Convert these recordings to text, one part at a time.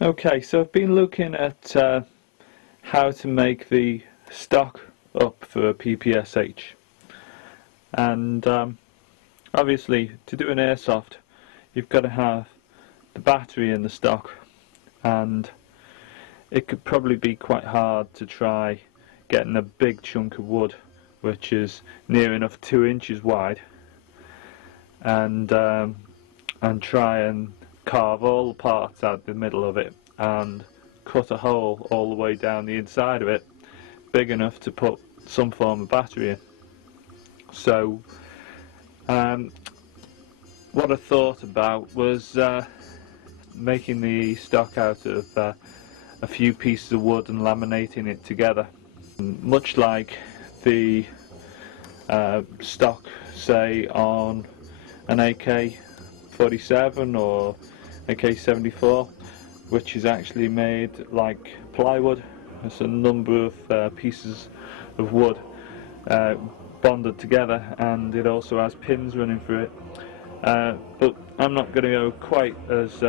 Okay, so I've been looking at how to make the stock up for PPSH, and obviously to do an airsoft you've got to have the battery in the stock, and it could probably be quite hard to try getting a big chunk of wood which is near enough 2 inches wide and try and carve all the parts out the middle of it and cut a hole all the way down the inside of it big enough to put some form of battery in. So what I thought about was making the stock out of a few pieces of wood and laminating it together, much like the stock, say, on an AK-47 or AK-74, which is actually made like plywood. It's a number of pieces of wood bonded together, and it also has pins running through it. But I'm not going to go quite as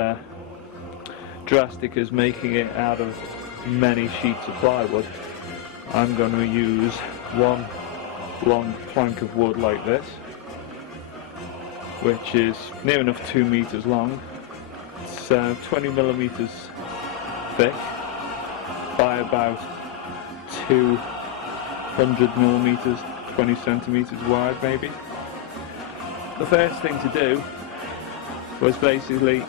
drastic as making it out of many sheets of plywood. I'm going to use one long plank of wood like this, which is near enough 2 meters long. It's 20 millimeters thick by about 200 millimeters, 20 centimeters wide maybe. The first thing to do was basically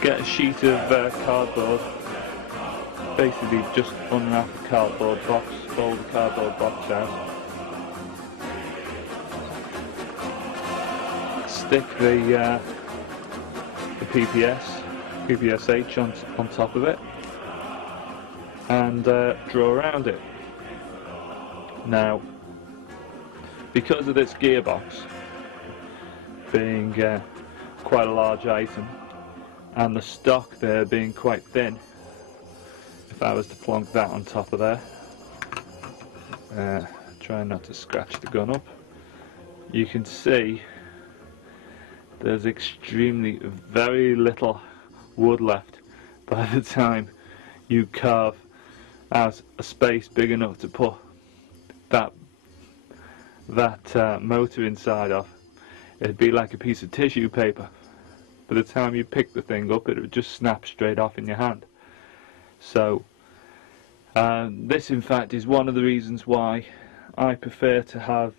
get a sheet of cardboard, basically just unwrap the cardboard box, fold the cardboard box out, stick the PPSH on top of it, and draw around it. Now, because of this gearbox being quite a large item and the stock there being quite thin, if I was to plonk that on top of there, try not to scratch the gun up, you can see there's very little wood left by the time you carve out a space big enough to put that motor inside of. It'd be like a piece of tissue paper. By the time you pick the thing up, it would just snap straight off in your hand. So this in fact is one of the reasons why I prefer to have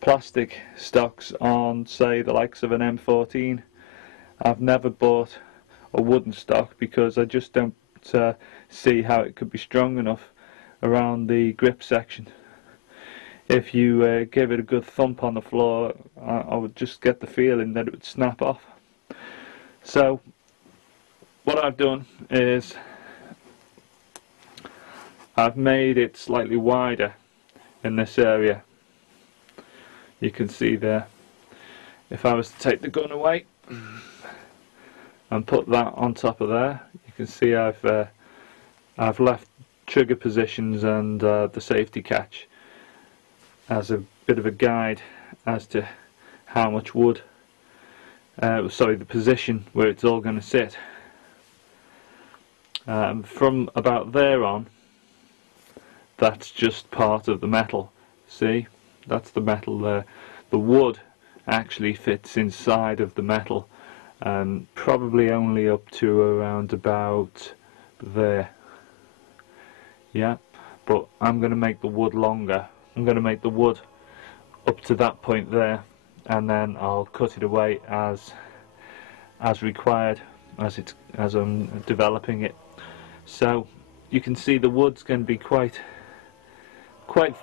plastic stocks on, say, the likes of an M14. I've never bought a wooden stock because I just don't see how it could be strong enough around the grip section. If you give it a good thump on the floor, I would just get the feeling that it would snap off. So what I've done is I've made it slightly wider in this area. You can see there, if I was to take the gun away and put that on top of there, you can see I've left trigger positions and the safety catch as a bit of a guide as to how much wood, the position where it's all going to sit. From about there on, that's just part of the metal. See? That's the metal there. The wood actually fits inside of the metal, probably only up to around about there. Yeah, but I'm going to make the wood longer. I'm going to make the wood up to that point there, and then I'll cut it away as required as I'm developing it. So you can see the wood's going to be quite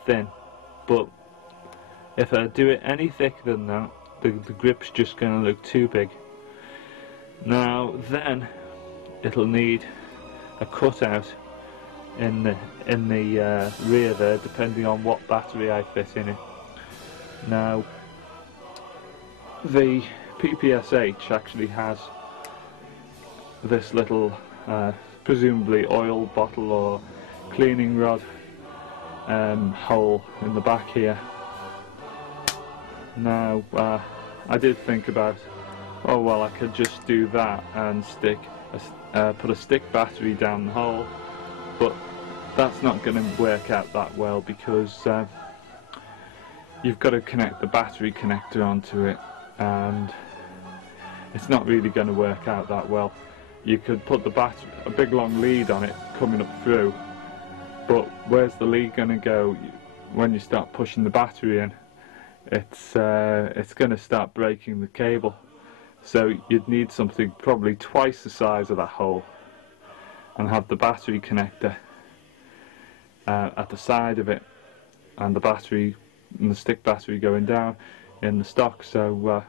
thin, but if I do it any thicker than that, the grip's just going to look too big. Now then, it'll need a cutout in the rear there, depending on what battery I fit in it. Now, the PPSH actually has this little, presumably oil bottle or cleaning rod hole in the back here. Now, I did think about oh well, I could just do that and put a stick battery down the hole, but that's not going to work out that well, because you've got to connect the battery connector onto it, and it's not really going to work out that well. You could put a big long lead on it coming up through, but where's the lead going to go when you start pushing the battery in? It's going to start breaking the cable. So you'd need something probably twice the size of that hole, and have the battery connector at the side of it, and the battery and the stick battery going down in the stock. So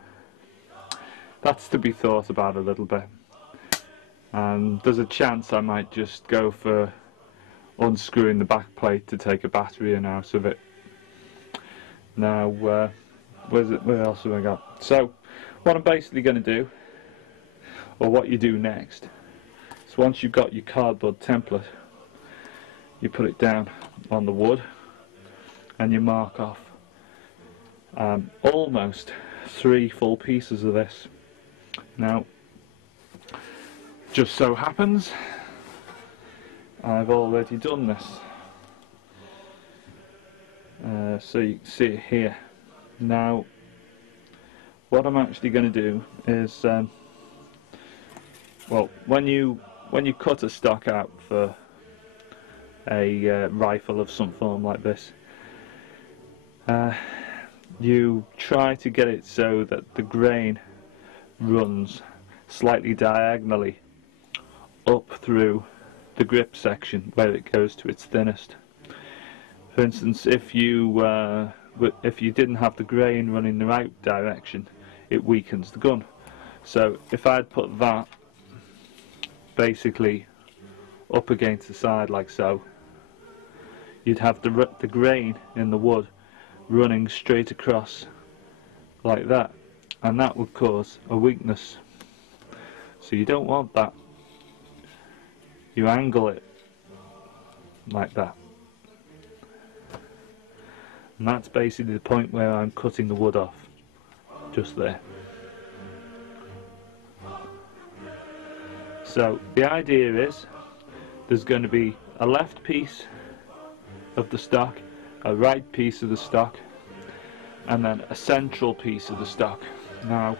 that's to be thought about a little bit, and there's a chance I might just go for unscrewing the back plate to take a battery in out of it. Now where else have I got? So what I'm basically going to do, or what you do next, is once you've got your cardboard template, you put it down on the wood and you mark off almost 3 full pieces of this. Now, just so happens I've already done this, so you can see it here. Now what I'm actually going to do is, well, when you cut a stock out for a rifle of some form like this, you try to get it so that the grain runs slightly diagonally up through the grip section where it goes to its thinnest. For instance, if you didn't have the grain running the right direction, it weakens the gun. So if I'd put that basically up against the side like so, you'd have the grain in the wood running straight across like that, and that would cause a weakness. So you don't want that. You angle it like that, and that's basically the point where I'm cutting the wood off, just there. So the idea is there's going to be a left piece of the stock, a right piece of the stock, and then a central piece of the stock. Now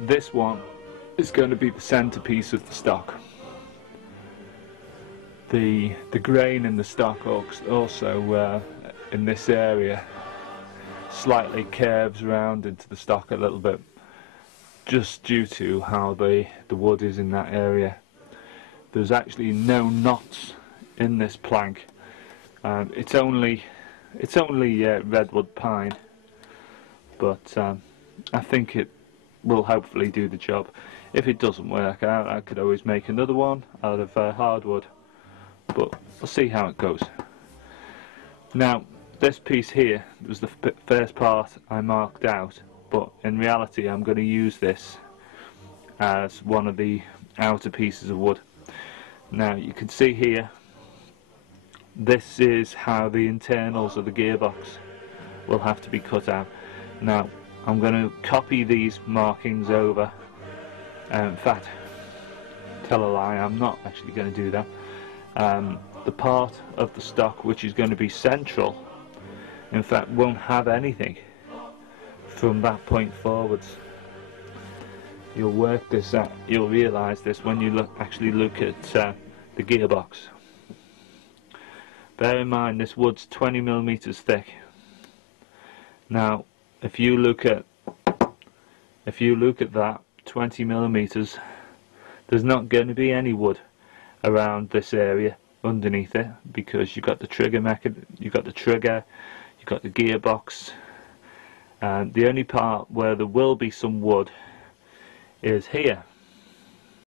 this one is going to be the center piece of the stock. The grain in the stock also in this area slightly curves around into the stock a little bit, just due to how the wood is in that area. There's actually no knots in this plank. It's only redwood pine, but I think it will hopefully do the job. If it doesn't work out, I could always make another one out of hardwood, but we'll see how it goes. Now this piece here was the first part I marked out, but in reality I'm going to use this as one of the outer pieces of wood. Now you can see here, this is how the internals of the gearbox will have to be cut out. Now I'm going to copy these markings over. In fact, tell a lie, I'm not actually going to do that. The part of the stock which is going to be central, in fact, won't have anything from that point forwards. You'll work this out, you'll realise this when you actually look at the gearbox. Bear in mind this wood's 20mm thick. Now if you look at that 20mm, there's not going to be any wood around this area underneath it, because you've got the trigger you've got the gearbox, and the only part where there will be some wood is here.